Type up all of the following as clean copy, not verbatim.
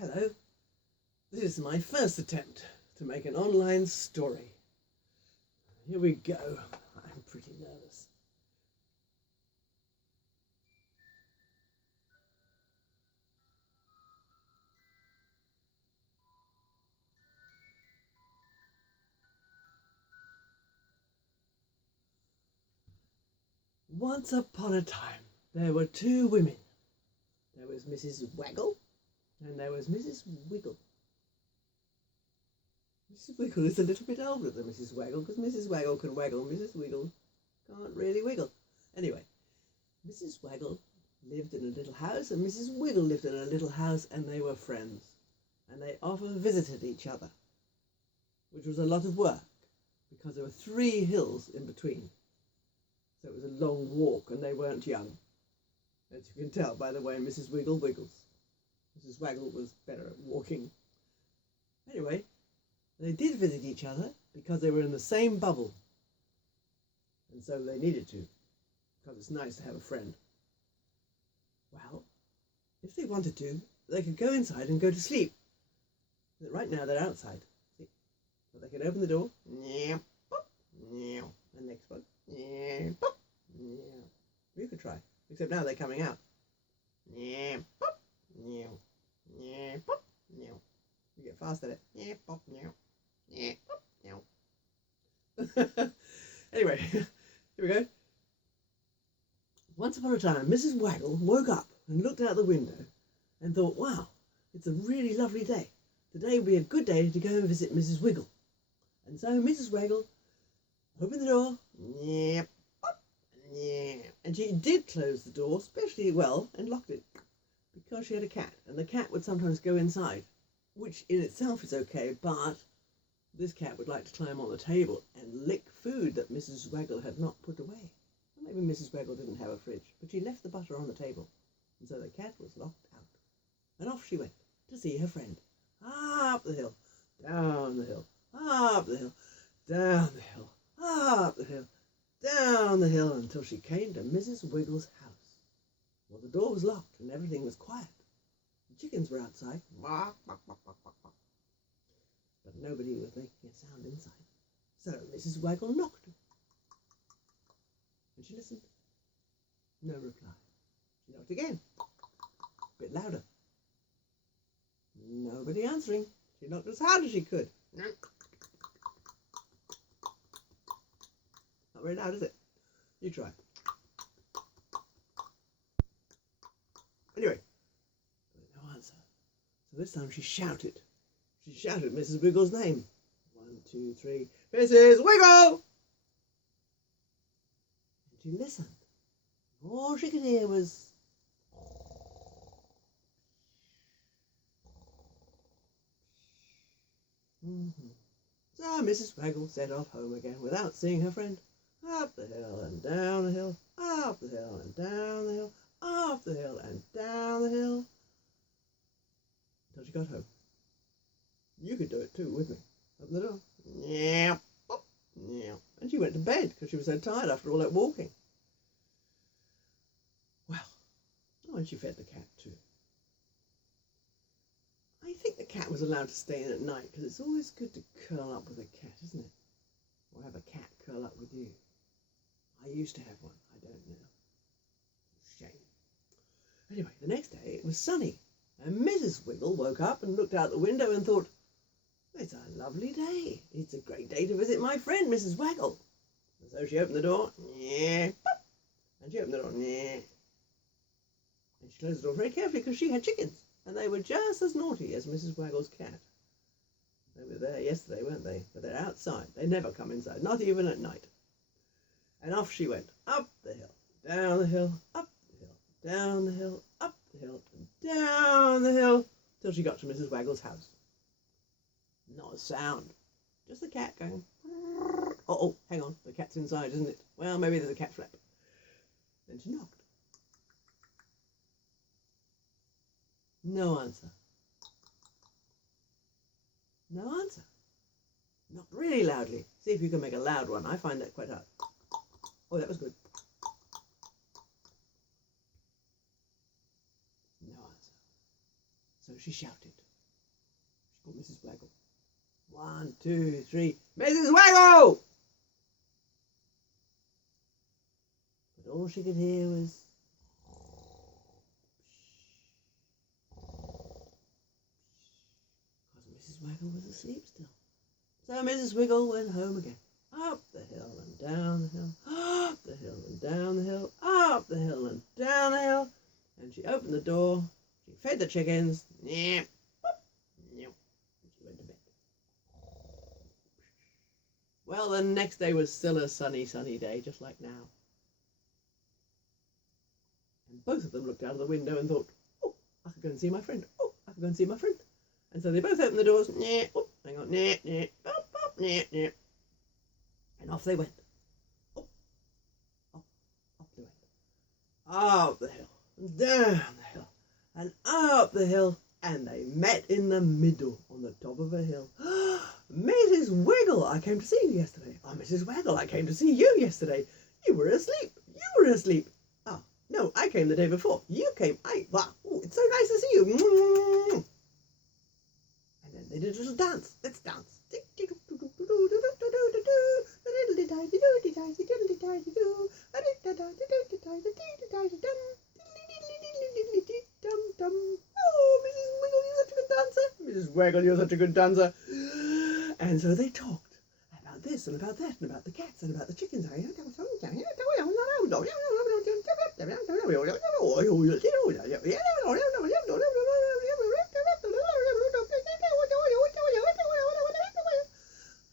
Hello, this is my first attempt to make an online story. Here we go. I'm pretty nervous. Once upon a time, there were two women. There was Mrs. Waggle and there was Mrs. Wiggle. Mrs. Wiggle is a little bit older than Mrs. Waggle because Mrs. Waggle can waggle, Mrs. Wiggle can't really wiggle. Anyway, Mrs. Waggle lived in a little house and Mrs. Wiggle lived in a little house, and they were friends. And they often visited each other, which was a lot of work because there were 3 hills in between. So it was a long walk and they weren't young, as you can tell by the way Mrs. Wiggle wiggles. Mrs. Waggle was better at walking. Anyway, they did visit each other because they were in the same bubble. And so they needed to, because it's nice to have a friend. Well, if they wanted to, they could go inside and go to sleep. But right now they're outside. See? So they could open the door. And next one. You could try. Except now they're coming out. You get fast at it. Anyway, here we go. Once upon a time, Mrs. Waggle woke up and looked out the window and thought, wow, it's a really lovely day. Today would be a good day to go and visit Mrs. Wiggle. And so Mrs. Waggle opened the door, and she did close the door especially well and locked it because she had a cat, and the cat would sometimes go inside, which in itself is okay, but this cat would like to climb on the table and lick food that Mrs. Waggle had not put away. Well, maybe Mrs. Waggle didn't have a fridge, but she left the butter on the table, and so the cat was locked out. And off she went to see her friend. Up the hill, down the hill, up the hill, down the hill, up the hill, down the hill, until she came to Mrs. Wiggle's house. Well, the door was locked and everything was quiet. The chickens were outside, but nobody was making a sound inside. So Mrs. Waggle knocked, and she listened. No reply. She knocked again, a bit louder. Nobody answering. She knocked as hard as she could. Not very loud, is it? You try. Anyway, no answer. So this time she shouted. She shouted Mrs. Wiggle's name. 1, 2, 3, Mrs. Wiggle! And she listened. All she could hear was... So Mrs. Waggle set off home again without seeing her friend. Up the hill and down the hill, up the hill and down the hill, up the hill and down the hill, until she got home. You could do it too with me. Open the door. And she went to bed because she was so tired after all that walking. Well, and she fed the cat too. I think the cat was allowed to stay in at night because it's always good to curl up with a cat, isn't it? Or have a cat curl up with you. I used to have one. I don't now. Shame. Anyway, the next day it was sunny, and Mrs. Wiggle woke up and looked out the window and thought, it's a lovely day. It's a great day to visit my friend, Mrs. Waggle. And so she opened the door. And she opened the door. And she closed the door very carefully because she had chickens. And they were just as naughty as Mrs. Waggle's cat. They were there yesterday, weren't they? But they're outside. They never come inside, not even at night. And off she went, up the hill, down the hill, up the hill, down the hill, up the hill, and down the hill, till she got to Mrs. Waggle's house. Not a sound, just the cat going. Oh, hang on, the cat's inside, isn't it? Well, maybe there's a cat flap. Then she knocked. No answer. No answer. Knocked really loudly. See if you can make a loud one. I find that quite hard. Oh, that was good. No answer. So she shouted. She called Mrs. Waggle. 1, 2, 3, Mrs. Waggle! But all she could hear was... because Mrs. Waggle was asleep still. So Mrs. Wiggle went home again. Up the hill and down the hill, up the hill and down the hill, up the hill and down the hill. And she opened the door, she fed the chickens, and she went to bed. Well, the next day was still a sunny day, just like now. And both of them looked out of the window and thought, oh, I could go and see my friend. Oh, I could go and see my friend. And so they both opened the doors, hang on, and off they went. Up they went. Up the hill, and down the hill, and up the hill, and they met in the middle on the top of a hill. Mrs. Wiggle, I came to see you yesterday. Oh, Mrs. Waggle, I came to see you yesterday. You were asleep. Oh, no, I came the day before. You came. Wow, it's so nice to see you. And then they did a little dance. Let's dance. Oh, Mrs. Wiggle, you're such a good dancer. Mrs. Waggle, you're such a good dancer. And so they talked about this and about that and about the cats and about the chickens.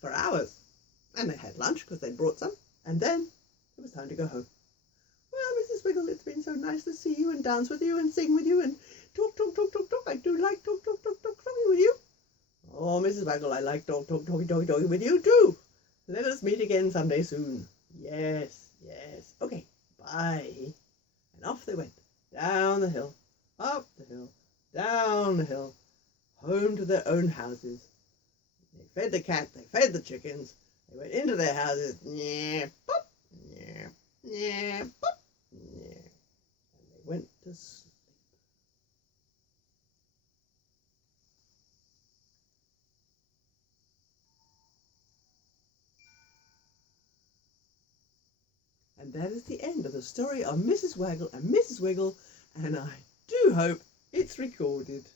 For hours. And they had lunch because they'd brought some. And then it was time to go home. Well, Mrs. Wiggle, it's been so nice to see you and dance with you and sing with you and talk. I do like talking with you. Oh, Mrs. Waggle, I like talking with you too. Let us meet again someday soon. Yes. Okay, bye. And off they went. Down the hill, up the hill, down the hill, home to their own houses. They fed the cat, they fed the chickens, they went into their houses, and they went to sleep. And that is the end of the story of Mrs. Waggle and Mrs. Wiggle, and I do hope it's recorded.